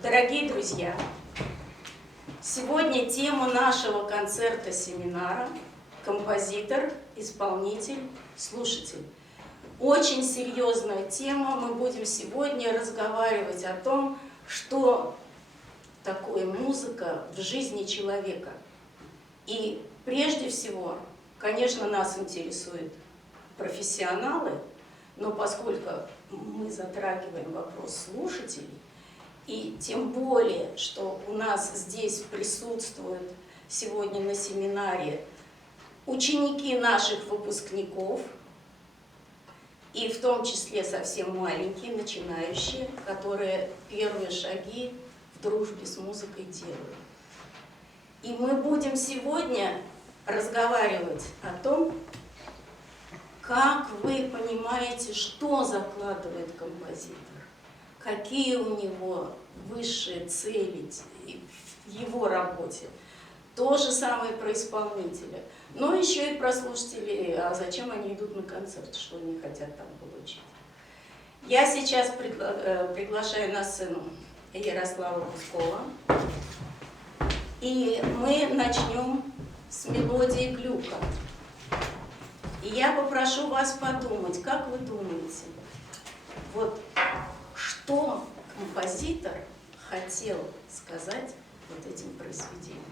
Дорогие друзья, сегодня тема нашего концерта-семинара – композитор, исполнитель, слушатель. Очень серьезная тема. Мы будем сегодня разговаривать о том, что такое музыка в жизни человека. И прежде всего, конечно, нас интересуют профессионалы, но поскольку мы затрагиваем вопрос слушателей, и тем более, что у нас здесь присутствуют сегодня на семинаре ученики наших выпускников, и в том числе совсем маленькие, начинающие, которые первые шаги в дружбе с музыкой делают. И мы будем сегодня разговаривать о том, как вы понимаете, что закладывает композитор, какие у него высшие цели в его работе. То же самое про исполнителя. Но еще и про слушателей. А зачем они идут на концерт, что они хотят там получить. Я сейчас приглашаю на сцену Ярослава Кускова. И мы начнем с мелодии глюка. И я попрошу вас подумать, как вы думаете, вот что композитор хотел сказать вот этим произведением?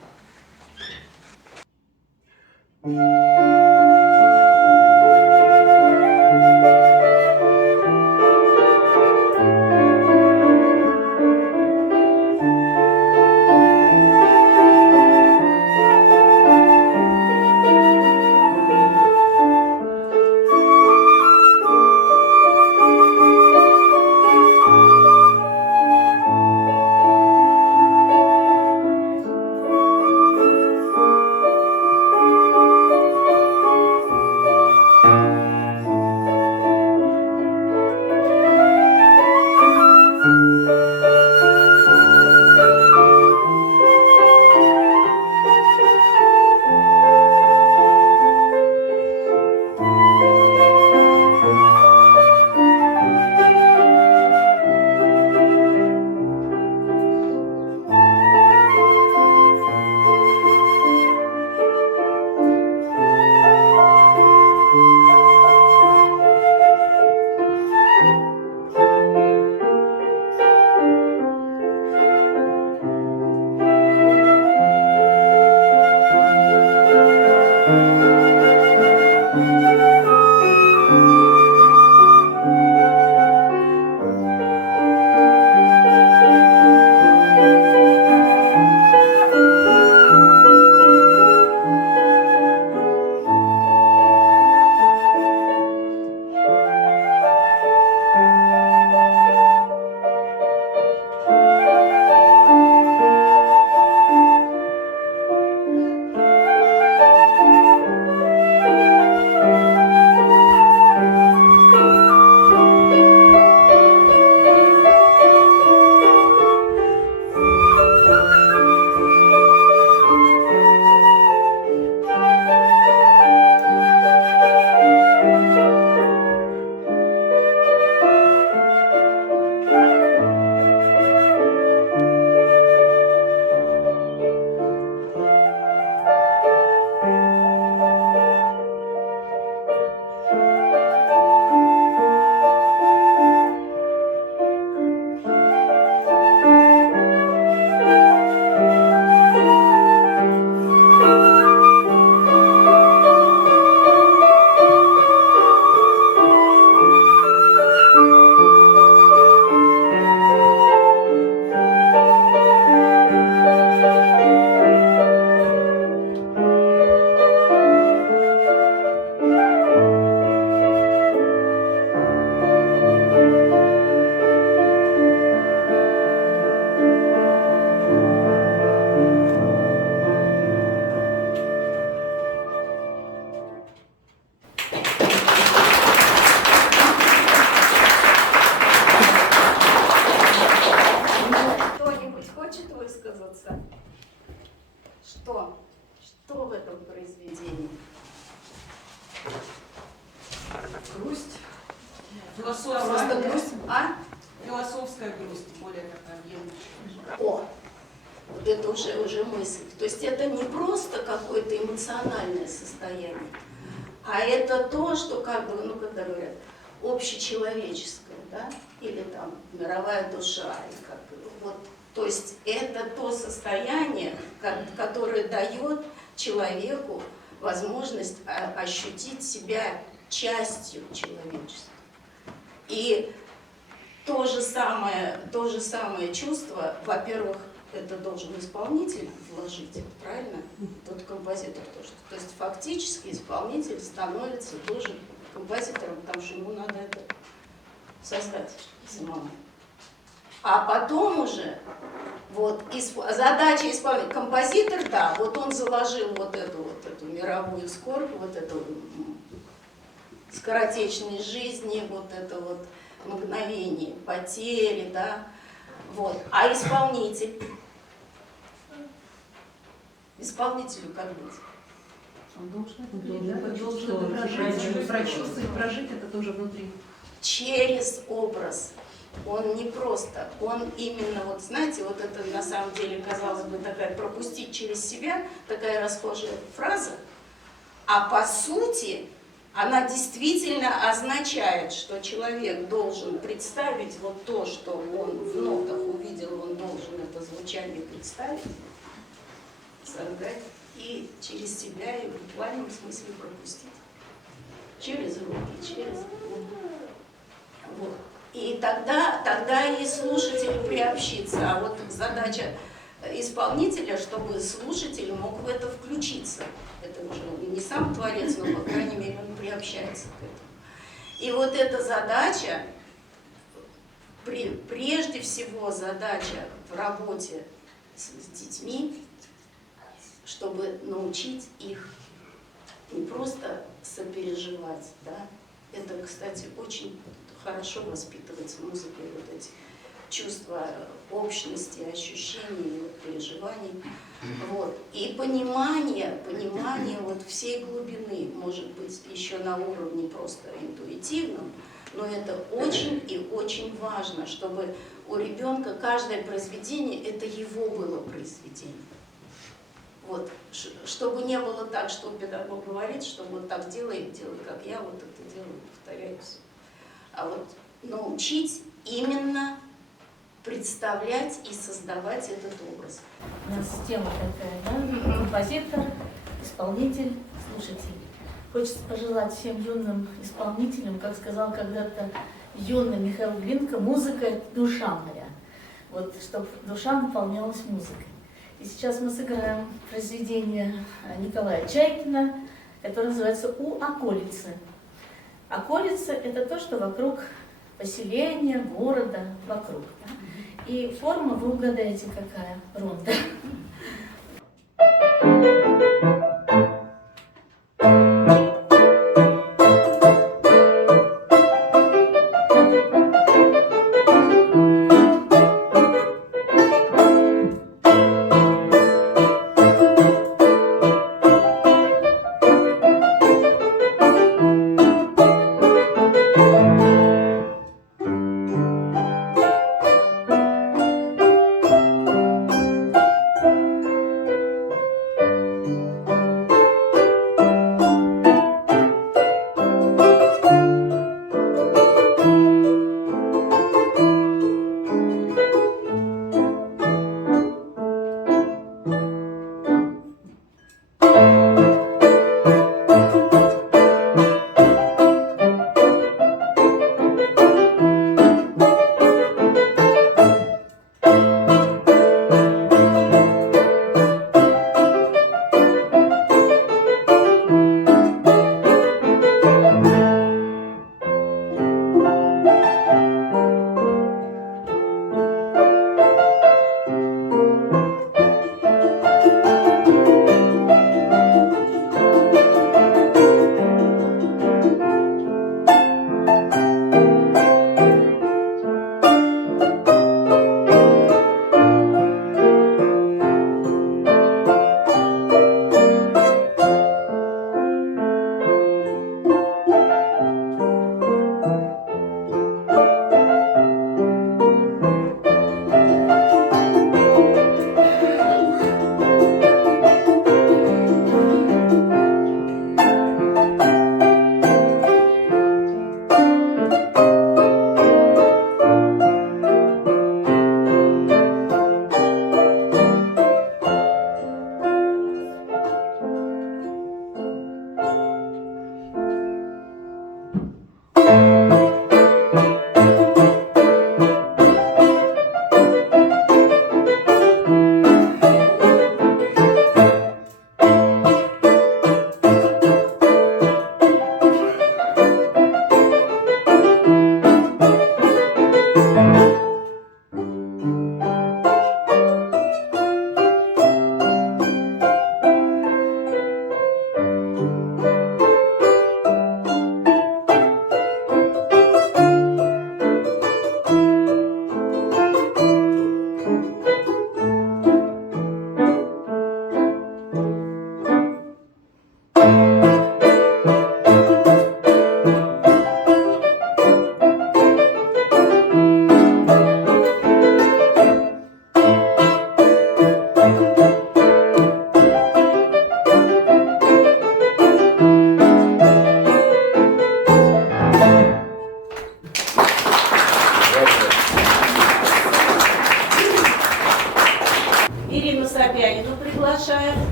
Просто грусть. А? Философская грусть, более такая объемная. О, вот это уже мысль. То есть это не просто какое-то эмоциональное состояние, а это то, что как бы, ну, когда говорят, общечеловеческое, да, или там мировая душа, или как бы, вот, то есть это то состояние, которое дает человеку возможность ощутить себя частью человечества. И то же самое чувство, во-первых, это должен исполнитель вложить, правильно? Тот композитор тоже. То есть фактически исполнитель становится тоже композитором, потому что ему надо это создать самому. А потом уже вот задача исполнителя, композитор, да, вот он заложил вот эту мировую скорбь, вот эту скоротечность жизни, вот это вот мгновение потери, да, вот. А исполнителю как быть? Он должен это прочувствовать, прожить это тоже внутри. Через образ. Он не просто, он именно, вот знаете, вот это на самом деле, казалось бы, такая пропустить через себя, такая расхожая фраза, а по сути она действительно означает, что человек должен представить вот то, что он в нотах увидел, он должен это звучание представить, создать и через себя и в буквальном смысле пропустить. Через руки, через... Вот. И тогда и слушатель приобщится. А вот задача исполнителя, чтобы слушатель мог в это включиться. Это уже не сам творец, но, по крайней мере, он приобщается к этому. И вот эта задача, прежде всего задача в работе с детьми, чтобы научить их не просто сопереживать, да, это, кстати, очень хорошо воспитывается музыкой, вот эти чувства общности, ощущений, переживаний. Вот. И понимание вот всей глубины, может быть, еще на уровне просто интуитивном, но это очень и очень важно, чтобы у ребенка каждое произведение, это его было произведение. Вот. Чтобы не было так, что педагог говорит, что вот так делай, как я, вот это делаю, повторяю все. А вот научить именно представлять и создавать этот образ. У нас тема такая, да? Композитор, исполнитель, слушатель. Хочется пожелать всем юным исполнителям, как сказал когда-то юный Михаил Глинка, музыка – это душа моя. Вот, чтобы душа наполнялась музыкой. И сейчас мы сыграем произведение Николая Чайкина, которое называется «У околицы». Околица – это то, что вокруг поселения, города, вокруг. Да? И форма, вы угадаете, какая? Ронда.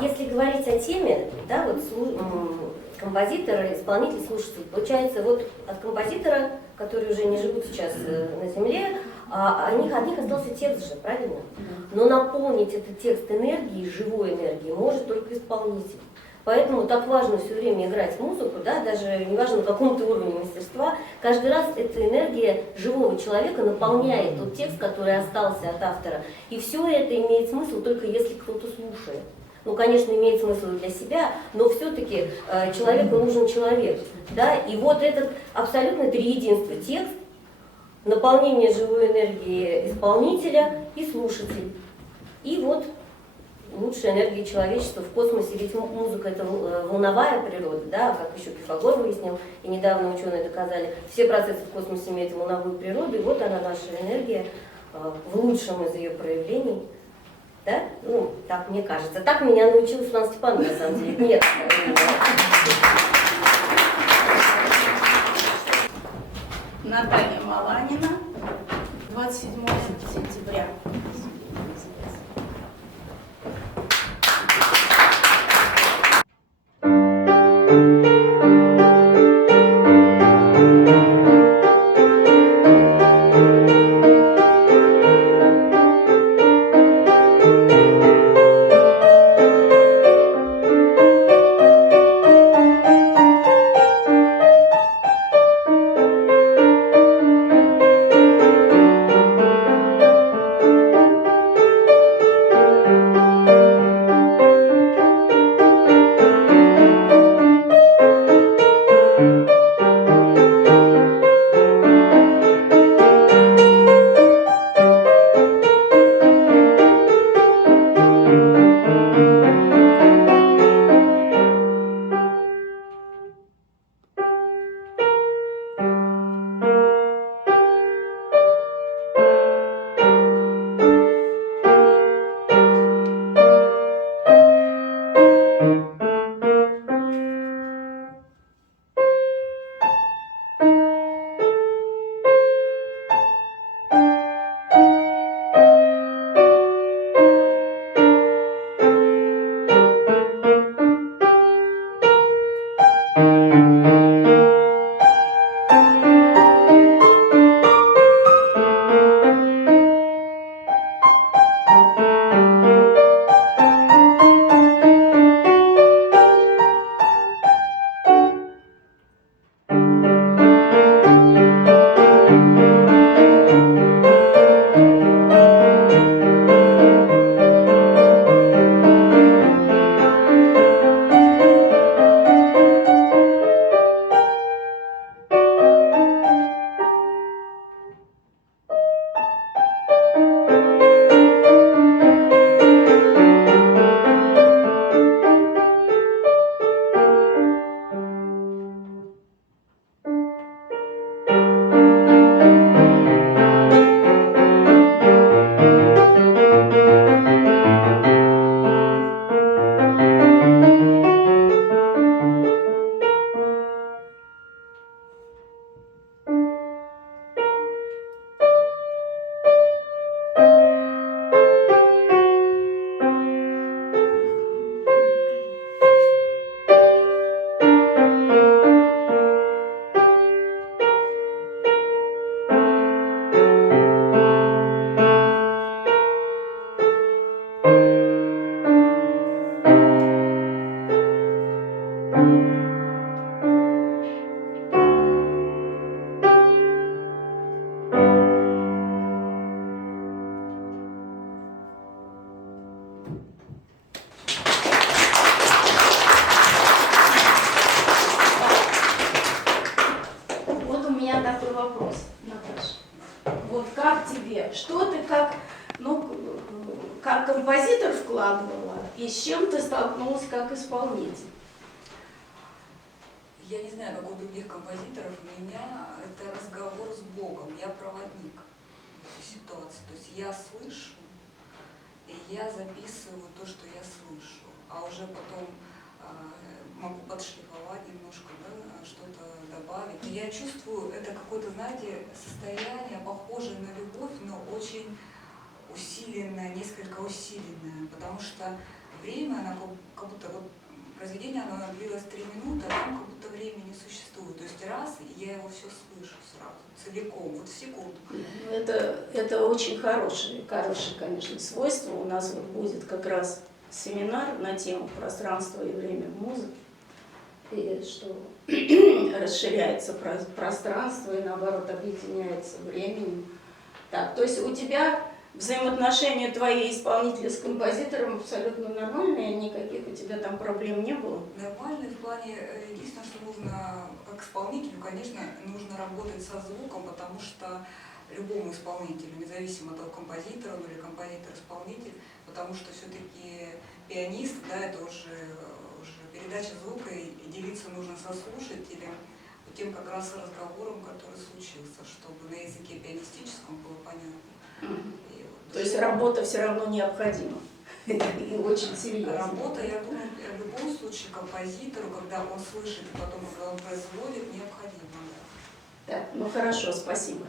Если говорить о теме, да, вот композитор, исполнитель, слушатель, получается, вот от композитора, которые уже не живут сейчас на земле, от них остался текст же, правильно? Но наполнить этот текст энергией, живой энергией, может только исполнитель. Поэтому так важно все время играть музыку, да, даже не важно на каком ты уровне мастерства, каждый раз эта энергия живого человека наполняет тот текст, который остался от автора. И все это имеет смысл только если кто-то слушает. Ну, конечно, имеет смысл и для себя, но все-таки человеку нужен человек. Да? И вот этот абсолютно триединство: текст, наполнение живой энергии исполнителя и слушатель. И вот лучшая энергия человечества в космосе, ведь музыка — это волновая природа, да, как еще Пифагор выяснил, и недавно ученые доказали, все процессы в космосе имеют волновую природу, и вот она, наша энергия, в лучшем из ее проявлений. Да? Ну, так мне кажется. Так меня научил Светлана Степановна, на самом деле. Нет. Наталья Маланина, 27 сентября. Что ты как композитор вкладывала и с чем ты столкнулась как исполнитель? Я не знаю, как у других композиторов, у меня это разговор с Богом, я проводник. ситуации. То есть я слышу, и я записываю то, что я слышу, а уже потом могу подшлифовать немножко, да, что-то добавить. И я чувствую, это какое-то, знаете, состояние, похожее на любовь, но очень усиленное, несколько усиленное, потому что время, оно как будто вот произведение, оно длилось 3 минуты, а там как будто времени не существует. То есть раз, и я его все слышу сразу, целиком, вот в секунду. Это очень хорошее, конечно, свойство. У нас вот будет как раз семинар на тему пространства и время в музыке. И что расширяется пространство и наоборот объединяется временем. Так, то есть у тебя взаимоотношения твои исполнителя с композитором абсолютно нормальные, никаких у тебя там проблем не было? Нормально в плане, единственное, что нужно, как исполнителю, конечно, нужно работать со звуком, потому что любому исполнителю, независимо от того, композитора он или композитор-исполнитель, потому что все-таки пианист, да, это уже передача звука, и делиться нужно со слушателем тем как раз разговором, который случился, чтобы на языке пианистическом было понятно. То есть работа все равно необходима и очень серьезная. Работа, я думаю, в любом случае композитору, когда он слышит и потом, когда он производит, необходима. Так, ну хорошо, спасибо.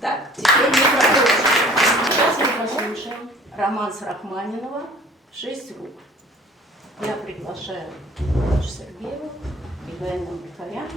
Так, теперь мы продолжим. Сейчас мы послушаем романс Рахманинова «6 рук». Я приглашаю Машу Сергееву и Гаину Михарян.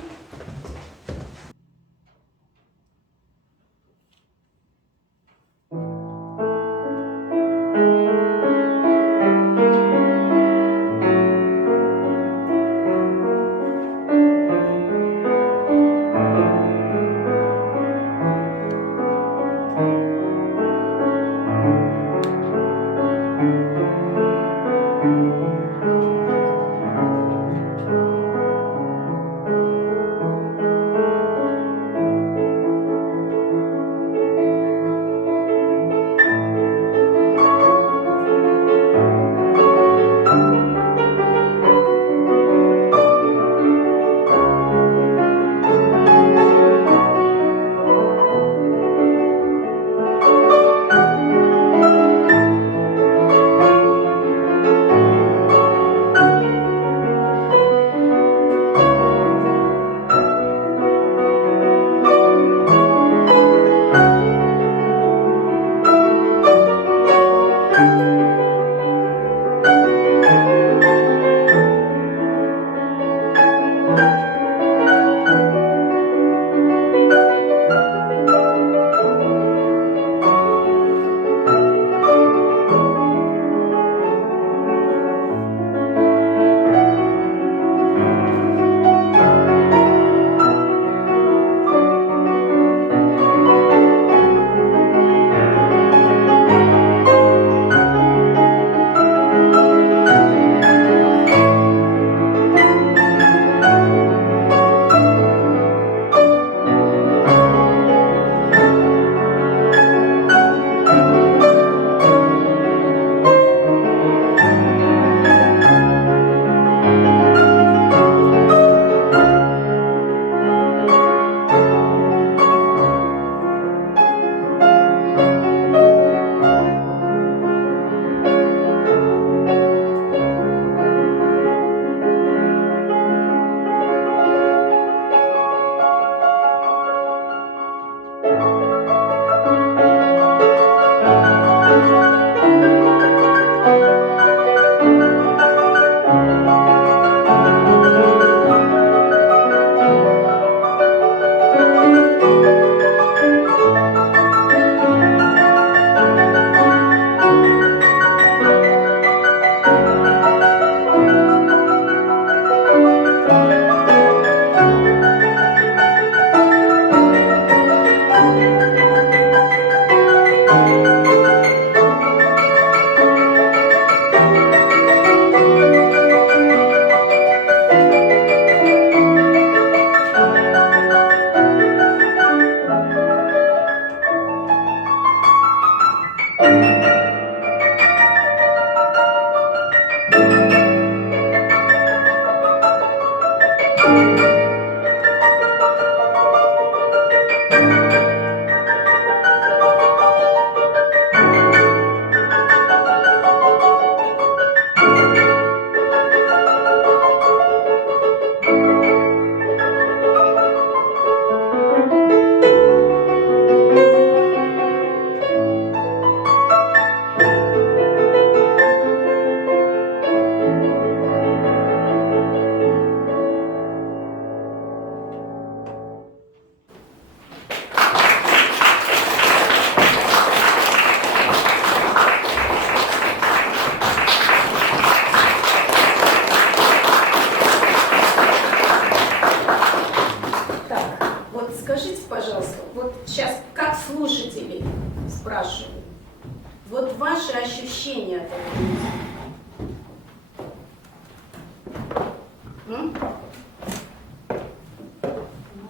спрашиваю. Вот ваши ощущения от этой музыки. М?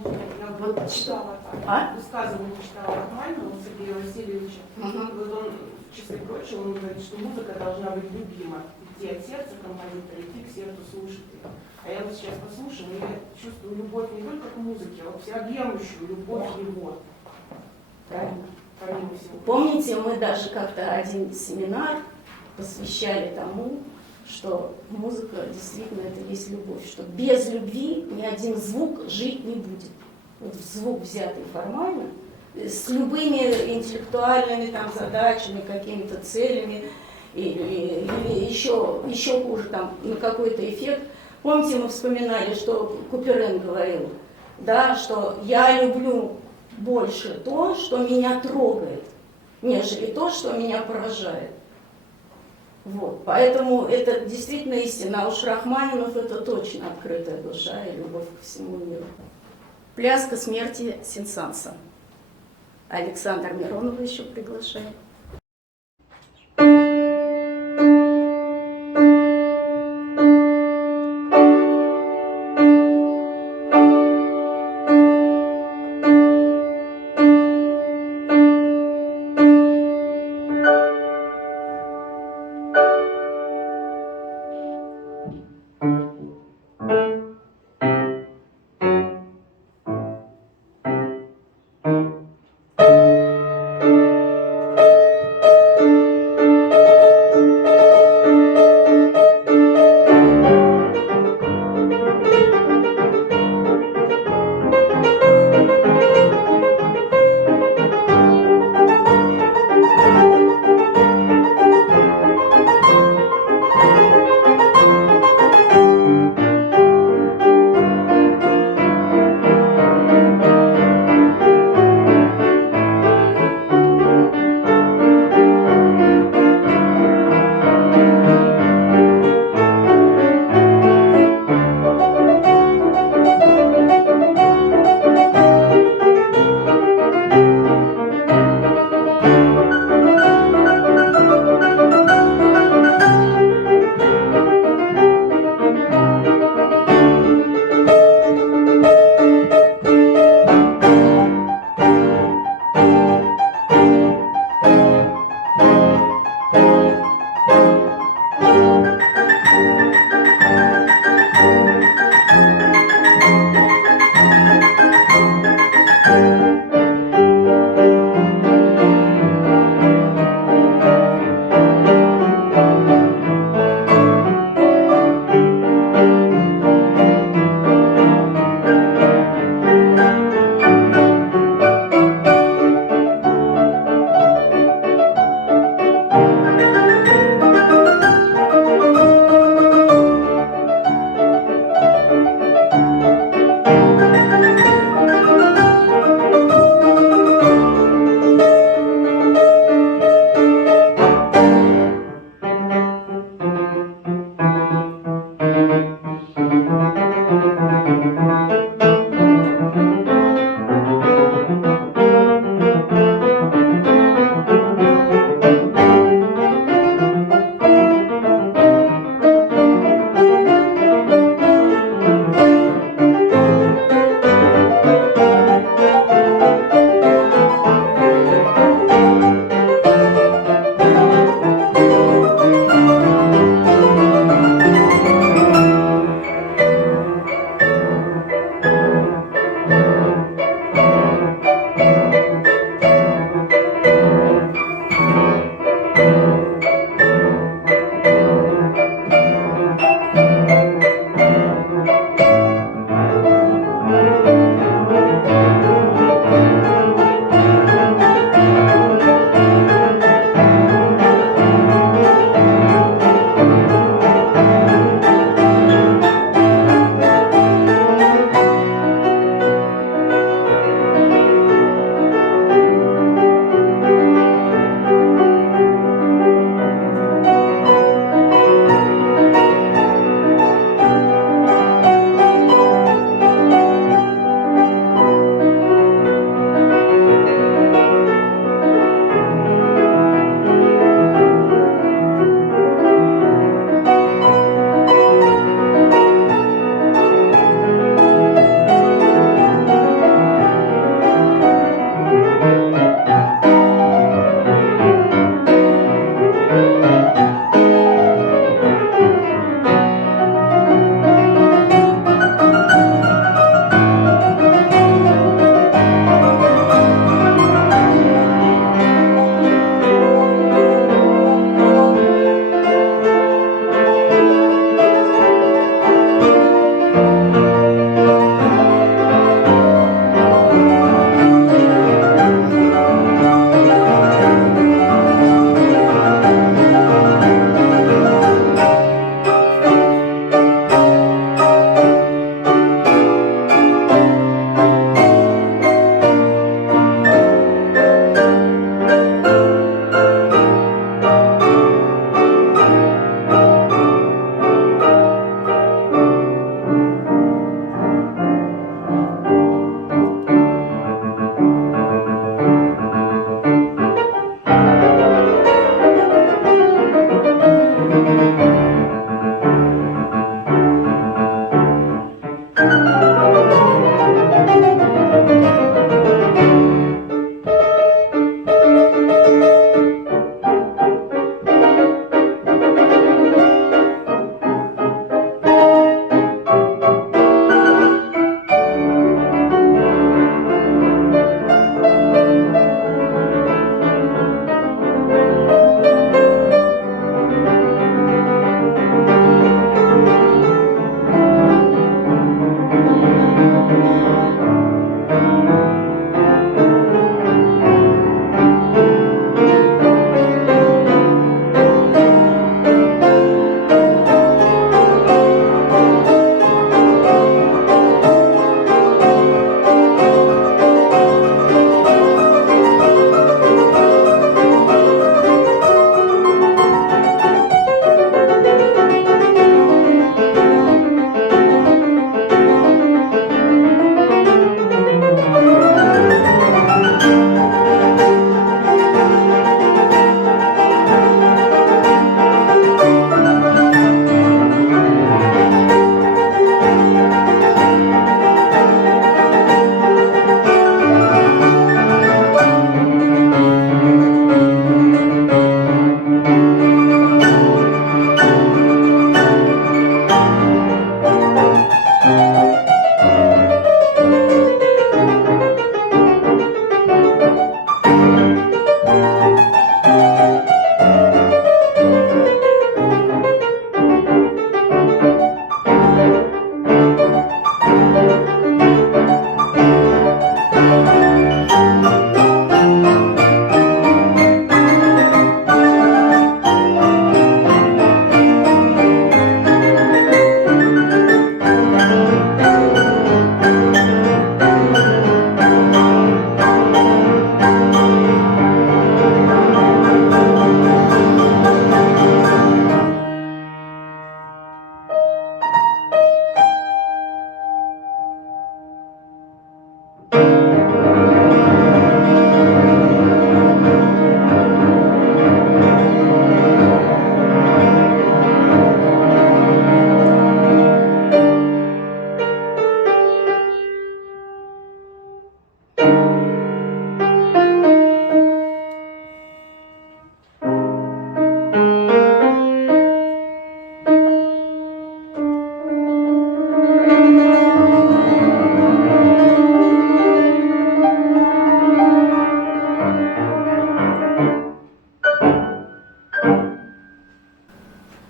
Ну, я Вот читала так. А? Высказывание читала Рахманинова Сергея Васильевича. Мгм. Вот он, в числе прочего, он говорит, что музыка должна быть любима. Идти от сердца композитора, идти к сердцу слушателя. А я вот сейчас послушала, и я чувствую любовь не только к музыке, а вот всеобъемлющую любовь его. Правильно. Помимо всего. Помните, мы даже как-то один семинар посвящали тому, что музыка действительно это есть любовь, что без любви ни один звук жить не будет. Вот звук, взятый формально, с любыми интеллектуальными там задачами, какими-то целями, или еще хуже там на какой-то эффект. Помните, мы вспоминали, что Куперен говорил, да, что я люблю больше то, что меня трогает, нежели то, что меня поражает. Вот. Поэтому это действительно истина. А уж Рахманинов это точно открытая душа и любовь ко всему миру. Пляска смерти Сен-Санса. Александр Миронова еще приглашает.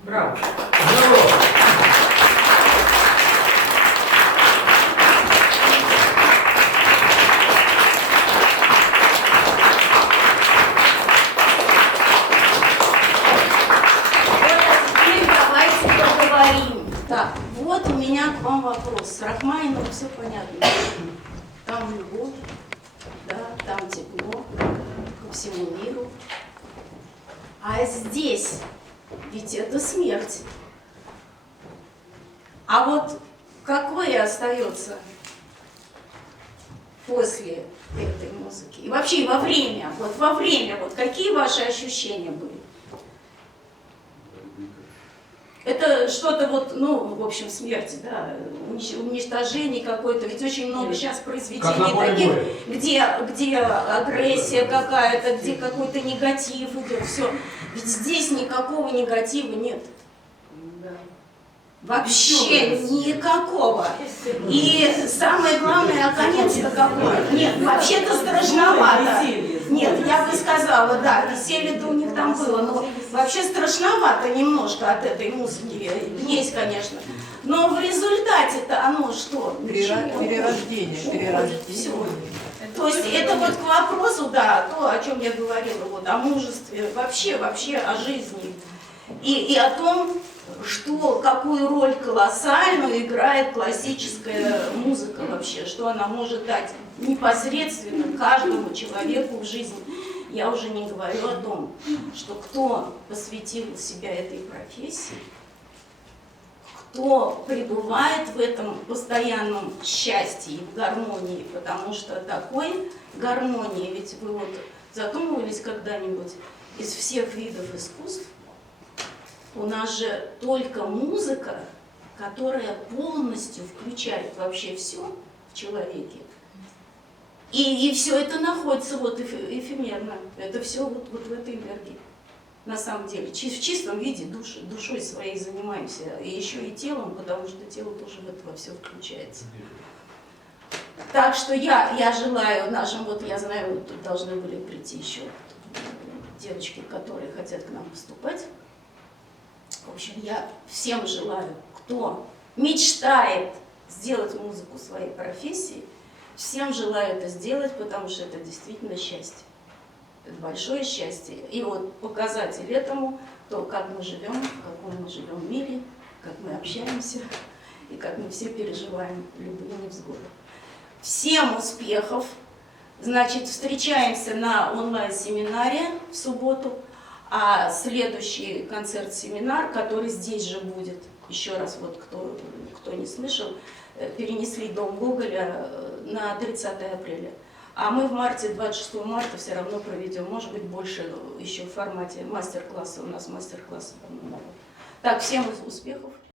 Браво! Вот, а теперь давайте поговорим. Так, вот у меня к вам вопрос. С Рахманиновым все понятно. Там любовь, да, там тепло ко всему миру. А здесь ведь это смерть. А вот какое остается после этой музыки? И вообще и во время, вот какие ваши ощущения были? Это что-то вот, ну, в общем, смерть, да, уничтожение какое-то, ведь очень много сейчас произведений таких, где агрессия какая-то, где какой-то негатив идет, все. Ведь здесь никакого негатива нет. Вообще никакого. И самое главное, а конец-то какой? Нет, вообще-то страшновато. Нет, я бы сказала, да, веселье-то у них там было, но вообще страшновато немножко от этой музыки. Есть, конечно. Но в результате-то оно что? Перерождение. Все. То есть это вот к вопросу, да, то, о чем я говорила, вот, о мужестве, вообще о жизни. И о том, что, какую роль колоссальную играет классическая музыка вообще, что она может дать непосредственно каждому человеку в жизни. Я уже не говорю о том, что кто посвятил себя этой профессии, кто пребывает в этом постоянном счастье и в гармонии, потому что такой гармонии, ведь вы вот задумывались когда-нибудь, из всех видов искусств, у нас же только музыка, которая полностью включает вообще все в человеке. И все это находится вот эфемерно. Это все вот в этой энергии. На самом деле, в чистом виде душой своей занимаемся. И еще и телом, потому что тело тоже в это во все включается. Так что я желаю нашим, вот я знаю, вот тут должны были прийти еще девочки, которые хотят к нам поступать. В общем, я всем желаю, кто мечтает сделать музыку своей профессией, всем желаю это сделать, потому что это действительно счастье. Это большое счастье. И вот показатель этому, то, как мы живем, в каком мы живем мире, как мы общаемся и как мы все переживаем любые невзгоды. Всем успехов! Значит, встречаемся на онлайн-семинаре в субботу. А следующий концерт-семинар, который здесь же будет, еще раз, вот кто не слышал, перенесли Дом Гоголя на 30 апреля. А мы в марте, 26 марта все равно проведем, может быть, больше еще в формате мастер-класса. У нас мастер-классы, по-моему. Так, всем успехов.